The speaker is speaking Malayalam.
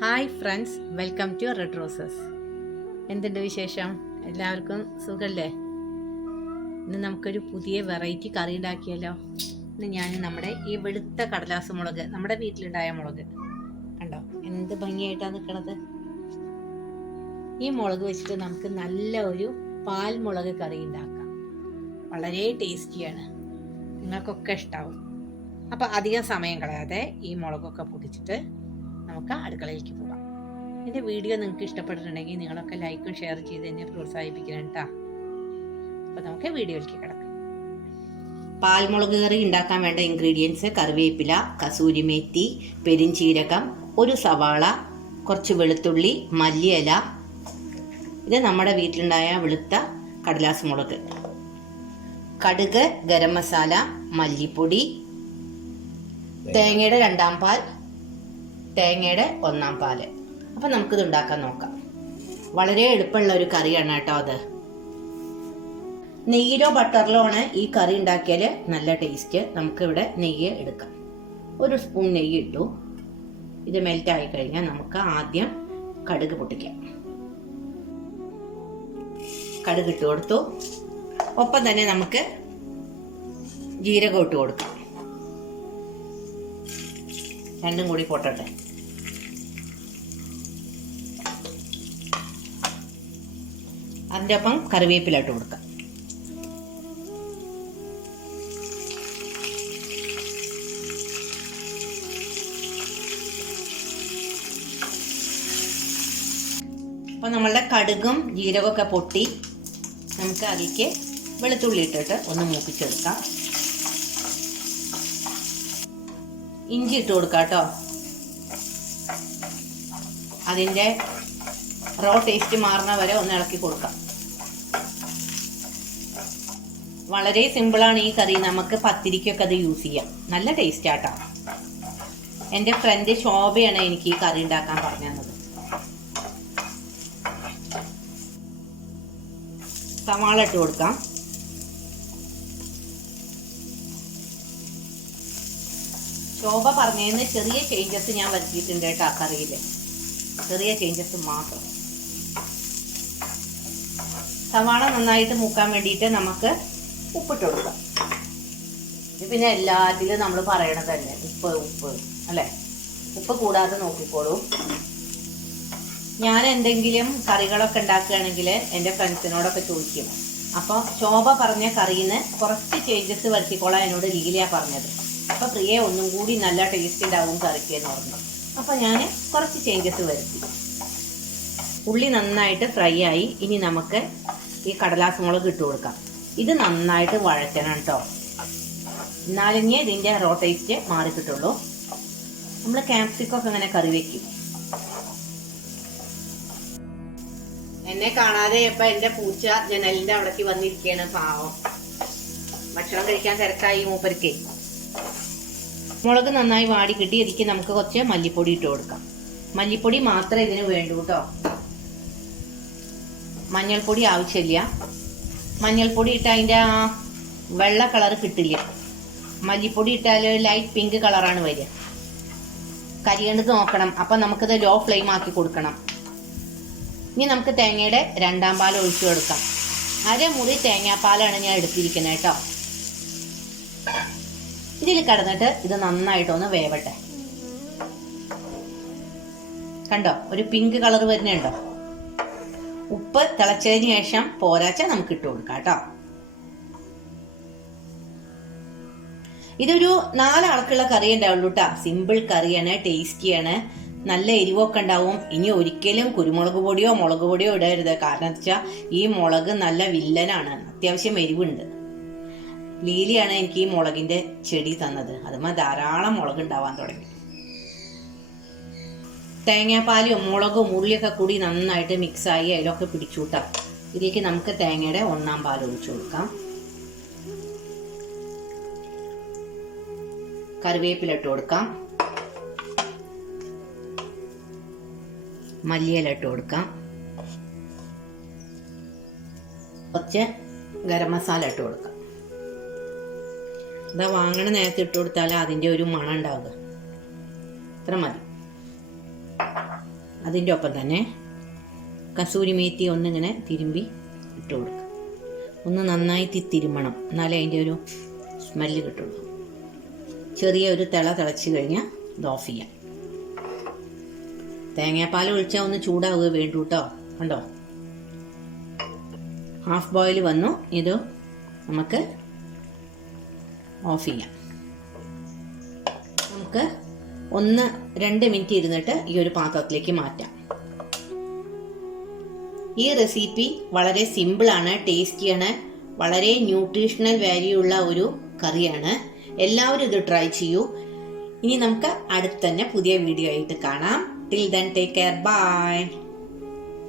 Hi friends welcome to red roses എന്തുണ്ട് വിശേഷം? എല്ലാവർക്കും സുഖമല്ലേ ഇന്ന് നമുക്കൊരു പുതിയ വെറൈറ്റി കറി ഉണ്ടാക്കിയല്ലോ. ഇന്ന് ഞാൻ നമ്മുടെ ഈ വെളുത്ത കടലാസ് മുളക് നമ്മുടെ വീട്ടിലുണ്ടായ മുളക്. കണ്ടോ? എന്ത് ഭംഗിയായിട്ടാണ് നിൽക്കണത് ഈ മുളക് വെച്ചിട്ട് നമുക്ക് നല്ല ഒരു പാൽ മുളക് കറി ഉണ്ടാക്കാം. വളരെ ടേസ്റ്റിയാണ്. നിങ്ങൾക്കൊക്കെ ഇഷ്ടാവും. അപ്പോൾ അധികം സമയം കളയാതെ ഈ മുളകൊക്കെ പൊടിച്ചിട്ട് നമുക്ക് അടുക്കളയിലേക്ക് പോകാം. എന്റെ വീഡിയോ നിങ്ങൾക്ക് ഇഷ്ടപ്പെട്ടിട്ടുണ്ടെങ്കിൽ നിങ്ങളൊക്കെ ലൈക്കും ഷെയർ ചെയ്ത് എന്നെ പ്രോത്സാഹിപ്പിക്കണം കേട്ടോ. അപ്പോൾ നമുക്ക് വീഡിയോയിലേക്ക് കിടക്കാം. പാൽമുളക് കറി ഉണ്ടാക്കാൻ വേണ്ട ഇൻഗ്രീഡിയൻസ് കറിവേപ്പില കസൂരിമേത്തി പെരിഞ്ചീരകം ഒരു സവാള കുറച്ച് വെളുത്തുള്ളി മല്ലിയില. ഇത് നമ്മുടെ വീട്ടിലുണ്ടായ വെളുത്ത കടലാസ് മുളക്. കടുക് ഗരം മസാല മല്ലിപ്പൊടി തേങ്ങയുടെ രണ്ടാം പാൽ തേങ്ങയുടെ ഒന്നാം പാൽ. അപ്പം നമുക്കിത് ഉണ്ടാക്കാൻ നോക്കാം. വളരെ എളുപ്പമുള്ള ഒരു കറിയാണ് കേട്ടോ അത്. നെയ്യിലോ ബട്ടറിലോ ആണ് ഈ കറി ഉണ്ടാക്കിയാൽ നല്ല ടേസ്റ്റ്. നമുക്കിവിടെ നെയ്യ് എടുക്കാം. ഒരു സ്പൂൺ നെയ്യ് ഇട്ടു. ഇത് മെൽറ്റ് ആയി കഴിഞ്ഞാൽ നമുക്ക് ആദ്യം കടുക് പൊട്ടിക്കാം. കടുക് ഇട്ട് കൊടുത്തു. ഒപ്പം തന്നെ നമുക്ക് ജീരകം ഇട്ട് കൊടുക്കാം. രണ്ടും കൂടി പൊട്ടട്ടെ. അതിന്റെ ഒപ്പം കറിവേപ്പില ഇട്ട് കൊടുക്കാം. അപ്പോൾ നമ്മളുടെ കടുകും ജീരകമൊക്കെ പൊട്ടി നമുക്ക് അതിലേക്ക് വെളുത്തുള്ളി ഇട്ടിട്ട് ഒന്ന് മൂപ്പിച്ചെടുക്കാം. ഇഞ്ചി ഇട്ട് കൊടുക്കാം കേട്ടോ. അതിന്റെ റോ ടേസ്റ്റ് മാറുന്ന വരെ ഒന്ന് ഇളക്കി കൊടുക്കാം. വളരെ സിമ്പിളാണ് ഈ കറി. നമുക്ക് പത്തിരിക്കൊക്കെ അത് യൂസ് ചെയ്യാം. നല്ല ടേസ്റ്റ് ആട്ടോ. എന്റെ ഫ്രണ്ട് ശോഭയാണ് എനിക്ക് ഈ കറി ഉണ്ടാക്കാൻ പറഞ്ഞു തന്നത്. സവാള ഇട്ട് കൊടുക്കാം. ശോഭ പറഞ്ഞതിന് ചെറിയ ചേഞ്ചസ് ഞാൻ വരുത്തിയിട്ടുണ്ട് കേട്ടോ ആ കറിയിൽ ചെറിയ ചേഞ്ചസ് മാത്രം. സവാള നന്നായിട്ട് മൂക്കാൻ വേണ്ടിയിട്ട് നമുക്ക് ഉപ്പിട്ട് കൊടുക്കാം. പിന്നെ എല്ലാത്തിലും നമ്മൾ പറയണത് തന്നെ ഉപ്പ് ഉപ്പ് അല്ലേ? ഉപ്പ് കൂടാതെ നോക്കിക്കോളൂ. ഞാൻ എന്തെങ്കിലും കറികളൊക്കെ ഉണ്ടാക്കുകയാണെങ്കിൽ എന്റെ ഫ്രണ്ട്സിനോടൊക്കെ ചോദിക്കും. അപ്പോൾ ശോഭ പറഞ്ഞ കറിയിന്ന് കുറച്ച് ചേഞ്ചസ് വരുത്തിക്കോളാം എന്നോട് ലീലയാണ് പറഞ്ഞത്. അപ്പോൾ പ്രിയ ഒന്നും കൂടി നല്ല ടേസ്റ്റ് ഉണ്ടാവും കറിക്ക് എന്ന് പറഞ്ഞു. അപ്പോൾ ഞാൻ കുറച്ച് ചേഞ്ചസ് വരുത്തി. ഉള്ളി നന്നായിട്ട് ഫ്രൈ ആയി. ഇനി നമുക്ക് ഈ കടലാസ് മുളക് ഇട്ട് കൊടുക്കാം. ഇത് നന്നായിട്ട് വഴറ്റണം കേട്ടോ എന്നാലിഞ്ഞേ ഇതിന്റെ റോ ടേസ്റ്റ് മാറി കിട്ടുള്ളൂ നമ്മൾ ക്യാപ്സിക്കൊക്കെ ഇങ്ങനെ കറി വെക്കും. എന്നെ കാണാതെ ഇപ്പൊ എന്റെ പൂച്ച ജനലിന്റെ അവിടേക്ക് വന്നിരിക്കുകയാണ് പാവം. ഭക്ഷണം കഴിക്കാൻ തിരക്കായി മൂപ്പരിക്കേ മുളക് നന്നായി വാടി കിട്ടി ഇതിക്ക് നമുക്ക് കുറച്ച് മല്ലിപ്പൊടി ഇട്ട് കൊടുക്കാം. മല്ലിപ്പൊടി മാത്രമേ ഇതിന് വേണ്ടൂ കേട്ടോ മഞ്ഞൾപ്പൊടി ആവശ്യമില്ല. മഞ്ഞൾപ്പൊടി ഇട്ട് അതിന്റെ ആ വെള്ള കളർ കിട്ടില്ല. മല്ലിപ്പൊടി ഇട്ടാൽ ലൈറ്റ് പിങ്ക് കളറാണ് വരിക. കരിയേണ്ടത് നോക്കണം. അപ്പം നമുക്കിത് ലോ ഫ്ലെയിം ആക്കി കൊടുക്കണം. ഇനി നമുക്ക് തേങ്ങയുടെ രണ്ടാം പാൽ ഒഴിച്ചു കൊടുക്കാം. അരമുറി തേങ്ങാപ്പാലാണ് ഞാൻ എടുത്തിരിക്കുന്നത് കേട്ടോ. ഇതിൽ കിടന്നിട്ട് ഇത് നന്നായിട്ടൊന്ന് വേവട്ടെ. കണ്ടോ? ഒരു പിങ്ക് കളർ വരുന്നുണ്ടോ? ഉപ്പ് തിളച്ചതിന് ശേഷം പോരാച്ച നമുക്ക് ഇട്ട് കൊടുക്കാം കേട്ടോ. ഇതൊരു നാലാൾക്കുള്ള കറി ഉണ്ടാവുള്ളൂ കേട്ടോ സിമ്പിൾ കറിയാണ് ടേസ്റ്റിയാണ് നല്ല എരിവൊക്കെ ഉണ്ടാവും. ഇനി ഒരിക്കലും കുരുമുളക് പൊടിയോ മുളക് പൊടിയോ ഇടരുത്. കാരണം എന്താ വെച്ചാൽ ഈ മുളക് നല്ല വില്ലനാണ്. അത്യാവശ്യം എരിവുണ്ട്. ലീലിയാണ് എനിക്ക് ഈ മുളകിന്റെ ചെടി തന്നത്. അതുമ്മ ധാരാളം മുളക് ഉണ്ടാവാൻ തുടങ്ങി. തേങ്ങാപ്പാലും മുളകും ഉള്ളിയൊക്കെ കൂടി നന്നായിട്ട് മിക്സായി അതിലൊക്കെ പിടിച്ചുകൂട്ടാം. ഇതിലേക്ക് നമുക്ക് തേങ്ങയുടെ ഒന്നാം പാൽ ഒഴിച്ചു കൊടുക്കാം. കറിവേപ്പില ഇട്ട് കൊടുക്കാം. മല്ലിയില ഇട്ട് കൊടുക്കാം. കുറച്ച് ഗരം മസാല ഇട്ട് കൊടുക്കാം. ഇതാ വാങ്ങണ നേരത്തെ ഇട്ട് കൊടുത്താൽ അതിന്റെ ഒരു മണം ഉണ്ടാവുക. ഇത്ര മതി. അതിന്റെ ഒപ്പം തന്നെ കസൂരി മേത്തി ഒന്നിങ്ങനെ തിരുമ്പി ഇട്ട് കൊടുക്കുക. ഒന്ന് നന്നായി തിരുമണം. എന്നാലേ അതിന്റെ ഒരു സ്മെല്ല് കിട്ടുള്ളൂ. ചെറിയ ഒരു തിള തിളച്ച് കഴിഞ്ഞാൽ ഇത് ഓഫ് ചെയ്യാം. തേങ്ങാപ്പാൽ ഒഴിച്ചാൽ ഒന്ന് ചൂടാവുക വേണ്ടു കേട്ടോ കണ്ടോ? ഹാഫ് ബോയിൽ വന്നു. ഇത് നമുക്ക് ഓഫ് ചെയ്യാം. നമുക്ക് ഒന്ന് രണ്ട് മിനിറ്റ് ഇരുന്നിട്ട് ഈ ഒരു പാത്രത്തിലേക്ക് മാറ്റാം. ഈ റെസിപ്പി വളരെ സിമ്പിളാണ് ടേസ്റ്റിയാണ് വളരെ ന്യൂട്രീഷണൽ വാല്യൂ ഉള്ള ഒരു കറിയാണ്. എല്ലാവരും ഇത് ട്രൈ ചെയ്യൂ. ഇനി നമുക്ക് അടുത്തന്നെ പുതിയ വീഡിയോ ആയിട്ട് കാണാം. Till then take care bye